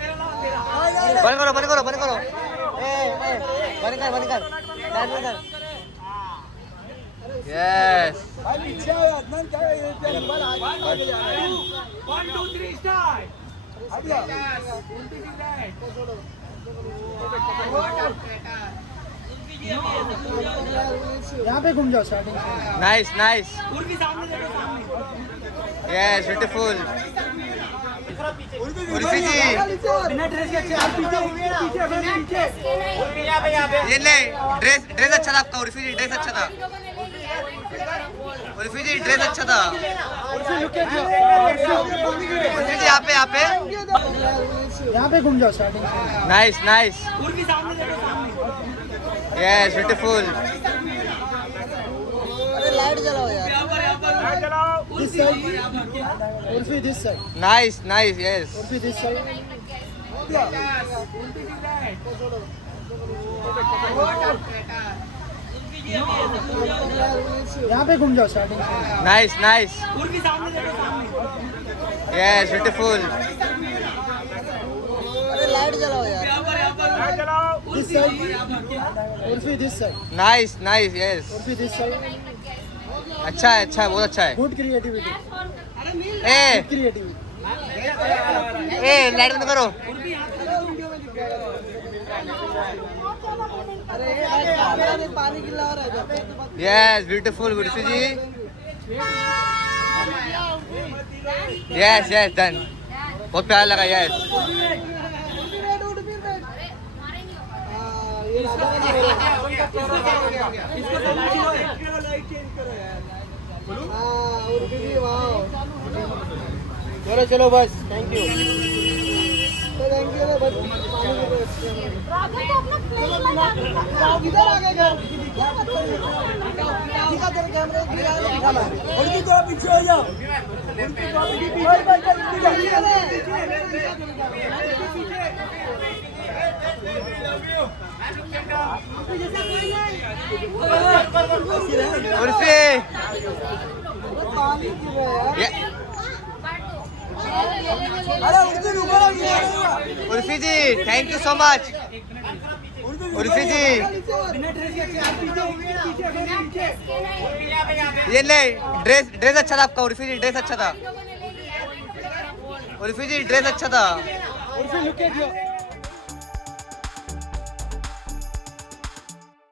बंद करो बंद करो बंद करो बंद कर बंद कर बंद कर यस 1 2 3 स्टार्ट यहाँ पे घूम जाओ स्टार्टिंग। नाइस नाइस उर्फी सामने देखो सामने यस ब्यूटीफुल उर्फी जी बिना ड्रेस के अच्छे आप पीछे पीछे ये नहीं ड्रेस ड्रेस अच्छा था आपका उर्फी जी ड्रेस अच्छा था उर्फी जी ड्रेस अच्छा था उर्फी जी यहाँ पे यहाँ पे घूम जाओ स्टार्टिंग। नाइस नाइस उर्फी सामने देखो सामने यस ब्यूटीफुल अरे लाइट जलाओ यार। लाइट चलाओ this side Urfi this side nice nice yes Urfi this side. यहाँ पे घूम जाओ स्टार्टिंग। नाइस नाइस उर्फी सामने देखो सामने यस ब्यूटीफुल अरे लाइट जलाओ यार। लाइट चलाओ this side Urfi this side nice nice yes Urfi this side. अच्छा है बहुत अच्छा है गुड क्रिएटिविटी ए क्रिएटिविटी। ए लाइट बंद करो अरे पानी गिला रहा है। यस ब्यूटीफुल उर्फी जी यस यस डन बहुत प्यारा लगा यस चलो चलो बस थैंक यू थैंक यू बस इधर आ गए घर दिखा तेरे कैमरे दिखाना उनकी तो पीछे हो जाओ उर्फी पानी गिर रहा है ये- अरे उधर ऊपर Urfi ji thank you so much Urfi ji बिना ड्रेस के अच्छे आप पीछे ये नहीं ड्रेस अच्छा था आपका उर्फी जी ड्रेस अच्छा था उर्फी जी ड्रेस अच्छा था उर्फी लुक एट यू